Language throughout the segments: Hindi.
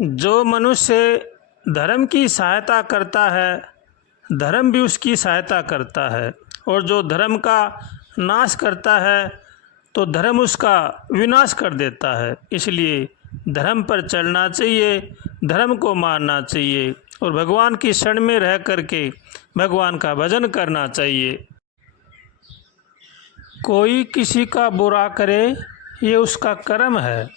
जो मनुष्य धर्म की सहायता करता है, धर्म भी उसकी सहायता करता है, और जो धर्म का नाश करता है तो धर्म उसका विनाश कर देता है। इसलिए धर्म पर चलना चाहिए, धर्म को मानना चाहिए और भगवान की शरण में रह करके भगवान का भजन करना चाहिए। कोई किसी का बुरा करे ये उसका कर्म है,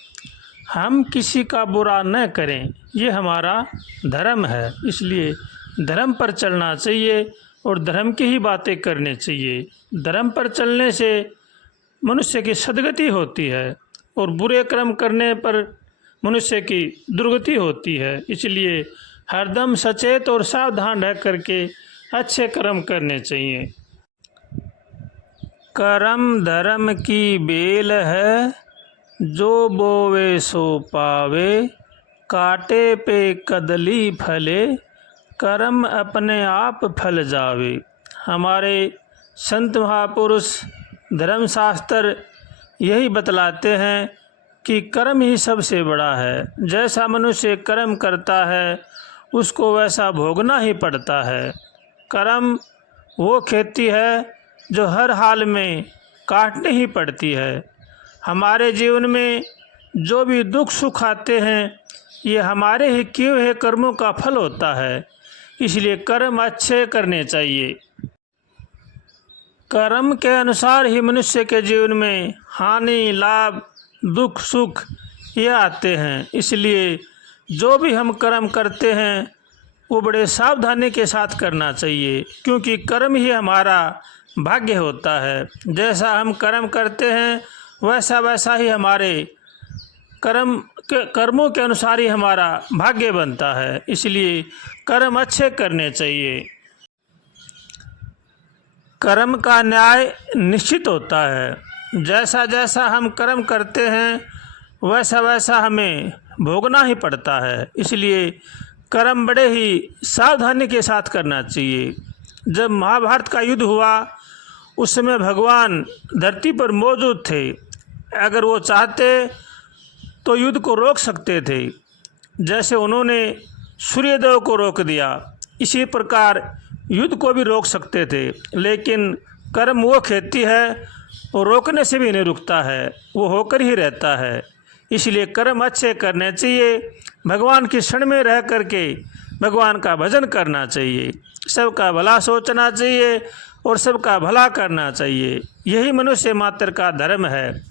हम किसी का बुरा न करें ये हमारा धर्म है। इसलिए धर्म पर चलना चाहिए और धर्म की ही बातें करनी चाहिए। धर्म पर चलने से मनुष्य की सद्गति होती है और बुरे कर्म करने पर मनुष्य की दुर्गति होती है। इसलिए हरदम सचेत और सावधान रह करके अच्छे कर्म करने चाहिए। कर्म धर्म की बेल है, जो बोवे सो पावे, कांटे पे कदली फले, कर्म अपने आप फल जावे। हमारे संत महापुरुष धर्मशास्त्र यही बतलाते हैं कि कर्म ही सबसे बड़ा है। जैसा मनुष्य कर्म करता है उसको वैसा भोगना ही पड़ता है। कर्म वो खेती है जो हर हाल में काटनी ही पड़ती है। हमारे जीवन में जो भी दुख सुख आते हैं ये हमारे ही किए हुए कर्मों का फल होता है। इसलिए कर्म अच्छे करने चाहिए। कर्म के अनुसार ही मनुष्य के जीवन में हानि लाभ दुख सुख ये आते हैं। इसलिए जो भी हम कर्म करते हैं वो बड़े सावधानी के साथ करना चाहिए, क्योंकि कर्म ही हमारा भाग्य होता है। जैसा हम कर्म करते हैं वैसा वैसा ही हमारे कर्मों के अनुसार ही हमारा भाग्य बनता है। इसलिए कर्म अच्छे करने चाहिए। कर्म का न्याय निश्चित होता है। जैसा जैसा हम कर्म करते हैं वैसा वैसा हमें भोगना ही पड़ता है। इसलिए कर्म बड़े ही सावधानी के साथ करना चाहिए। जब महाभारत का युद्ध हुआ उस समय भगवान धरती पर मौजूद थे। अगर वो चाहते तो युद्ध को रोक सकते थे। जैसे उन्होंने सूर्यदेव को रोक दिया, इसी प्रकार युद्ध को भी रोक सकते थे। लेकिन कर्म वो खेती है वो रोकने से भी नहीं रुकता है, वो होकर ही रहता है। इसलिए कर्म अच्छे करने चाहिए। भगवान की शरण में रह करके भगवान का भजन करना चाहिए। सबका भला सोचना चाहिए और सबका भला करना चाहिए। यही मनुष्य मात्र का धर्म है।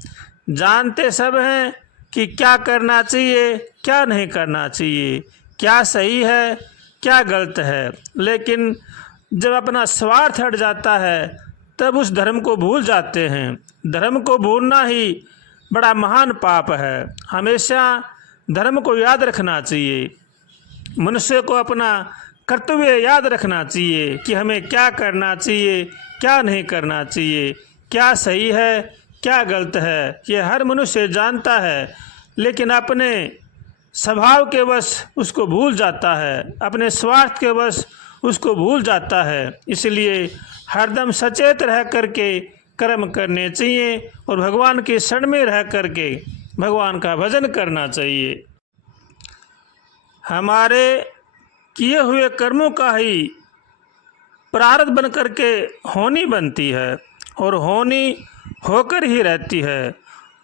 जानते सब हैं कि क्या करना चाहिए क्या नहीं करना चाहिए, क्या सही है क्या गलत है, लेकिन जब अपना स्वार्थ हट जाता है तब उस धर्म को भूल जाते हैं। धर्म को भूलना ही बड़ा महान पाप है। हमेशा धर्म को याद रखना चाहिए। मनुष्य को अपना कर्तव्य याद रखना चाहिए कि हमें क्या करना चाहिए क्या नहीं करना चाहिए, क्या सही है क्या गलत है। ये हर मनुष्य जानता है, लेकिन अपने स्वभाव के वश उसको भूल जाता है, अपने स्वार्थ के वश उसको भूल जाता है। इसलिए हरदम सचेत रह करके कर्म करने चाहिए और भगवान की शरण में रह करके भगवान का भजन करना चाहिए। हमारे किए हुए कर्मों का ही प्रारब्ध बन करके होनी बनती है और होनी होकर ही रहती है।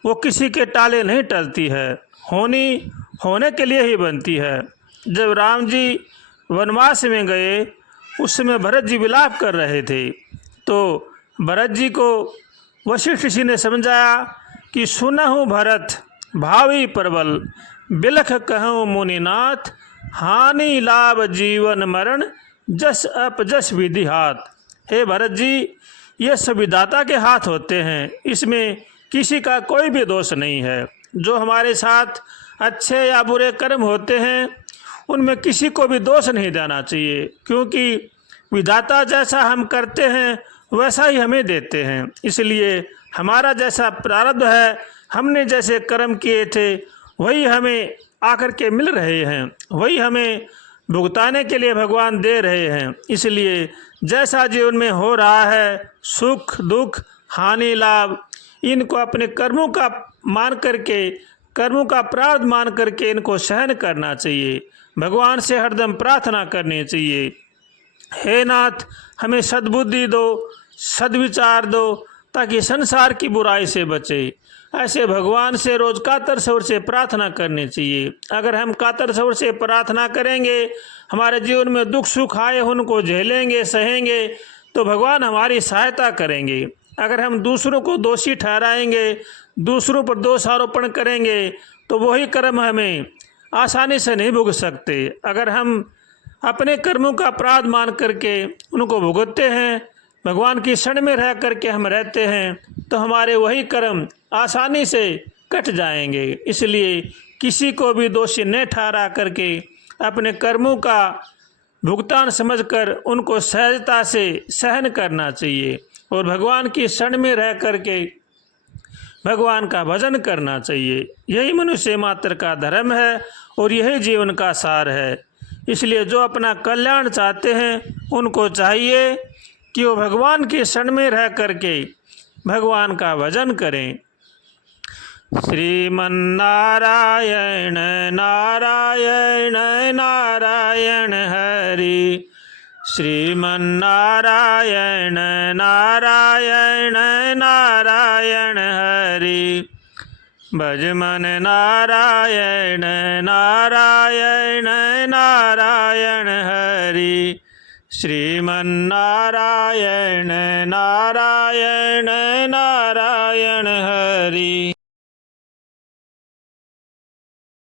वो किसी के टाले नहीं टलती है, होनी होने के लिए ही बनती है। जब राम जी वनवास में गए उस समय भरत जी विलाप कर रहे थे, तो भरत जी को वशिष्ठ ऋषि ने समझाया कि सुनहु भरत भावी प्रबल, बिलख कहूँ मुनिनाथ, हानि लाभ जीवन मरण, जस अपजस विधि हाथ। हे भरत जी, ये सब विधाता के हाथ होते हैं, इसमें किसी का कोई भी दोष नहीं है। जो हमारे साथ अच्छे या बुरे कर्म होते हैं उनमें किसी को भी दोष नहीं देना चाहिए, क्योंकि विधाता जैसा हम करते हैं वैसा ही हमें देते हैं। इसलिए हमारा जैसा प्रारब्ध है, हमने जैसे कर्म किए थे वही हमें आकर के मिल रहे हैं, वही हमें भुगताने के लिए भगवान दे रहे हैं। इसलिए जैसा जीवन में हो रहा है सुख दुख हानि लाभ, इनको अपने कर्मों का मान करके कर्मों का प्रारब्ध मान करके इनको सहन करना चाहिए। भगवान से हरदम प्रार्थना करनी चाहिए, हे नाथ हमें सद्बुद्धि दो, सद्विचार दो, ताकि संसार की बुराई से बचे। ऐसे भगवान से रोज कातर स्वर से प्रार्थना करनी चाहिए। अगर हम कातर स्वर से प्रार्थना करेंगे, हमारे जीवन में दुख सुख आए उनको झेलेंगे, सहेंगे, तो भगवान हमारी सहायता करेंगे। अगर हम दूसरों को दोषी ठहराएंगे, दूसरों पर दोष आरोपण करेंगे, तो वही कर्म हमें आसानी से नहीं भुगत सकते। अगर हम अपने कर्मों का अपराध मान करके उनको भुगतते हैं, भगवान की शरण में रह करके हम रहते हैं, तो हमारे वही कर्म आसानी से कट जाएंगे। इसलिए किसी को भी दोषी न ठहरा करके अपने कर्मों का भुगतान समझकर उनको सहजता से सहन करना चाहिए और भगवान की शरण में रह करके भगवान का भजन करना चाहिए। यही मनुष्य मात्र का धर्म है और यही जीवन का सार है। इसलिए जो अपना कल्याण चाहते हैं उनको चाहिए कि वो भगवान की शरण में रह करके भगवान का भजन करें। श्रीमन्नारायण नारायण नारायण हरि, श्रीमन्नारायण नारायण नारायण हरि, भज मन नारायण नारायण नारायण हरि, श्रीमन्नारायण नारायण नारायण हरि।